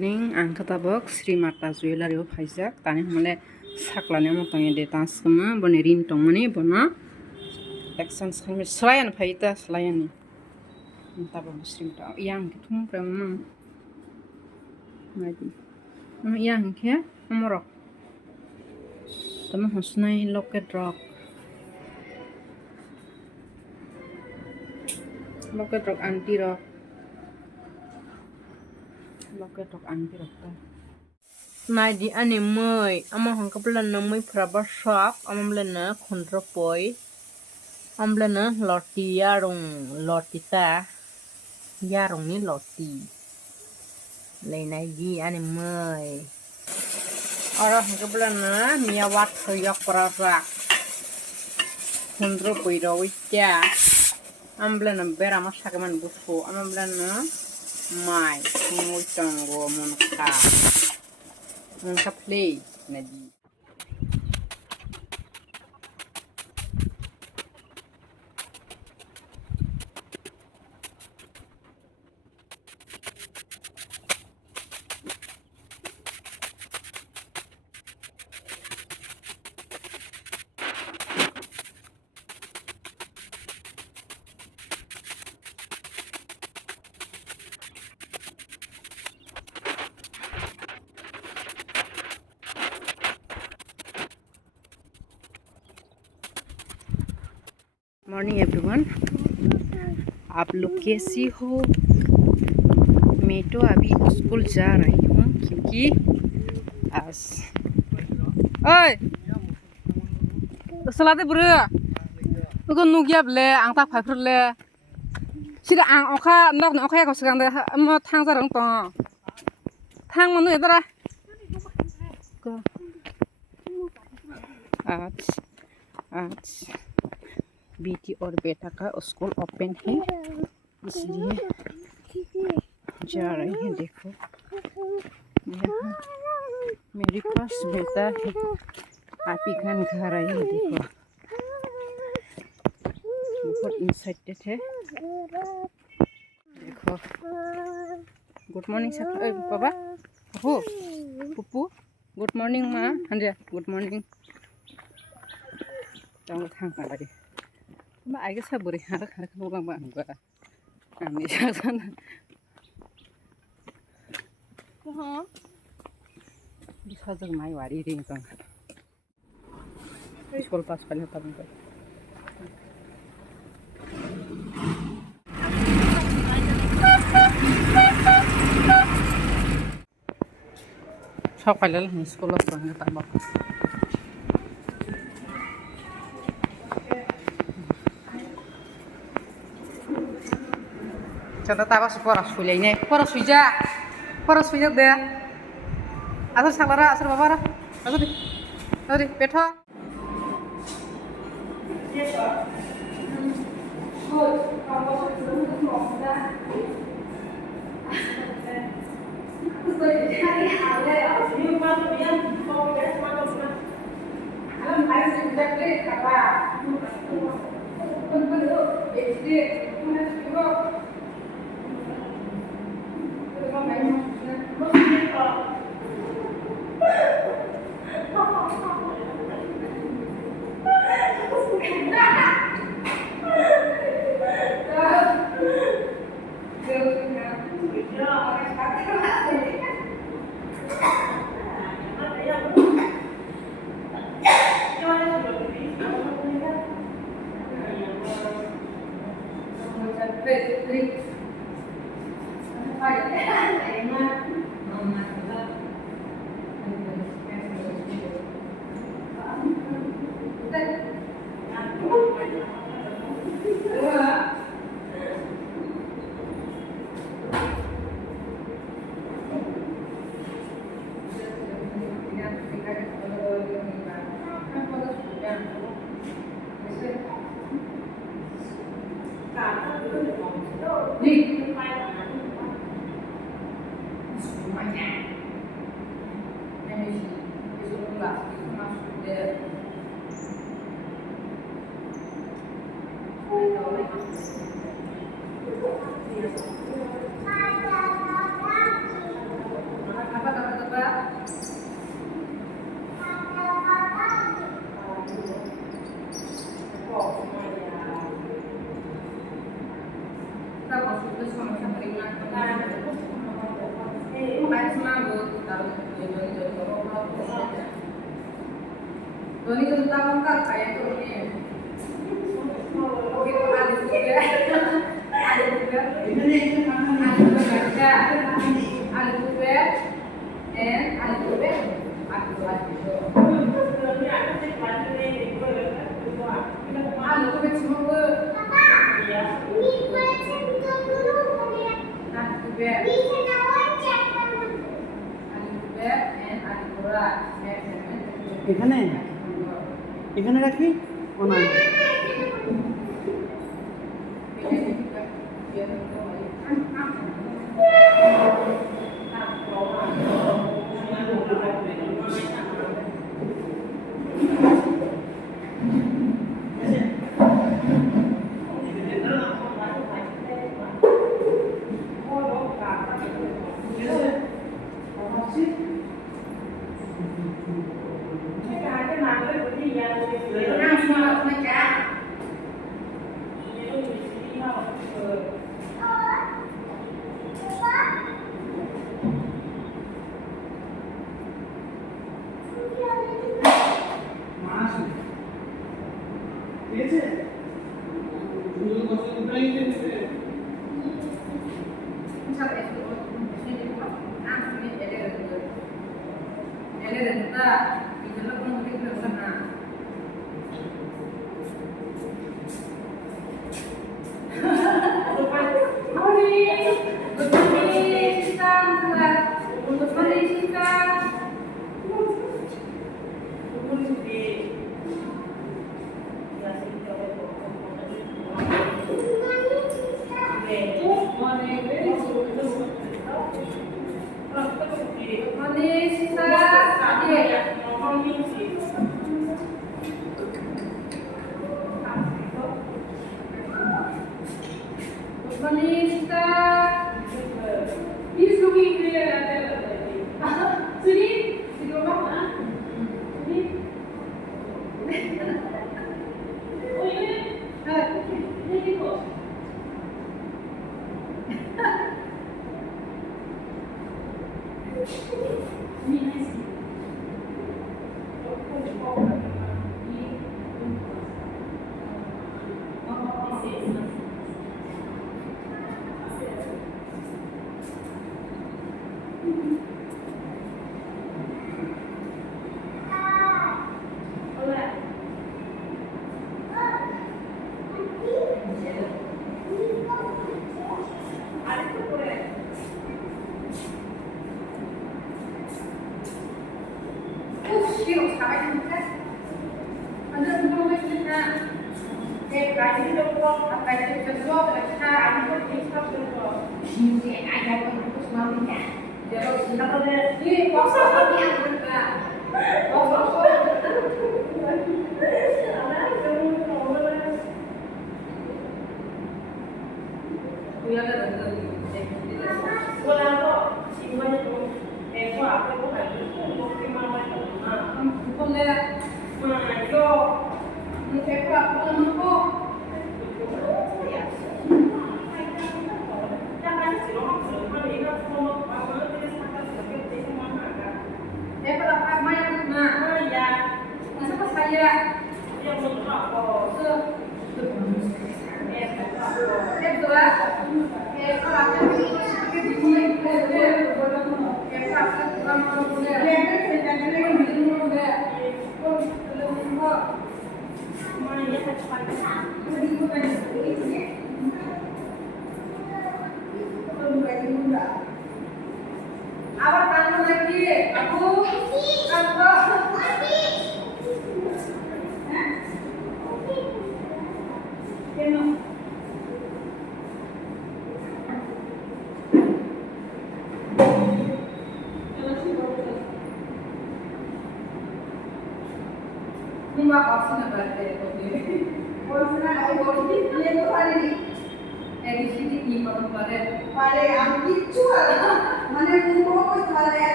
morning, ang katabok Sri Mata Jewelry of Hijack. Tani hamale saklane mo tang ede tas kama bone rin tong mani bona. Action skami slayan phaita slayan ni. Tabok Sri Mata yang kitum prema. Madi. Yang ke amorok. Tama hosnai locket rock. Locket rock anti rock. Locket rock anti rock. Nai di ane moi ama hong kaplan na moi praba shop ama mlena khondro poi amlena loti yarong ni loti leinai di ane moi ora hong kaplan na mia wat khoyak praba khondro poi ro witya amlena bera ma sagaman bufu amlena mai moi tango monka play nadi. Morning everyone, आप लोग कैसी हो। मैं तो अभी school जा रही हूँ क्योंकि आज ओए सलाते बुरे तो नुगिया बले आं ता फाइफ्रले सिदा आं अखा नक अखाया को सिगां दे म थांग जा रंग तो थांग मनु एदरा आज बेटी और बेटा का स्कूल ओपन है इसलिए जा रहे हैं। देखो यहाँ मेरे पास बेटा है, आप ही खान खा रही है। देखो बहुत इंसाइटेड है। देखो गुड मॉर्निंग सर बाबा पप्पू पप्पू गुड मॉर्निंग माँ हंड्या गुड मॉर्निंग जाऊँ थांग लगे मा आइगे साबुरी हारा खारा खाना बांगा आंनि जाना हाँ bisa jeng mai wari ring tong school पास पहले तब सकाले स्कूल पढ़ने तब Contoh tawas poros sulainya, poros suja deh. Asal salara, asal bapak, asal di, beto. এখানে এখানে রাখি ও না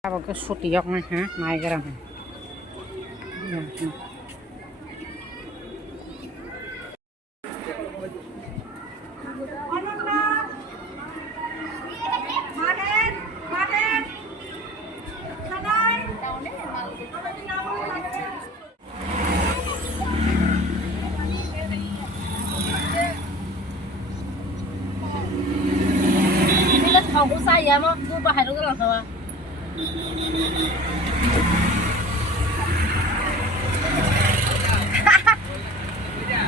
Apa ke sutiok nih, ha? Naik geram. Ya. Không có sai vậy mà, tôi bảo hai đứa làm sao à?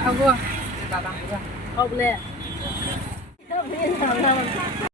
Không có. Không lên. Không lên.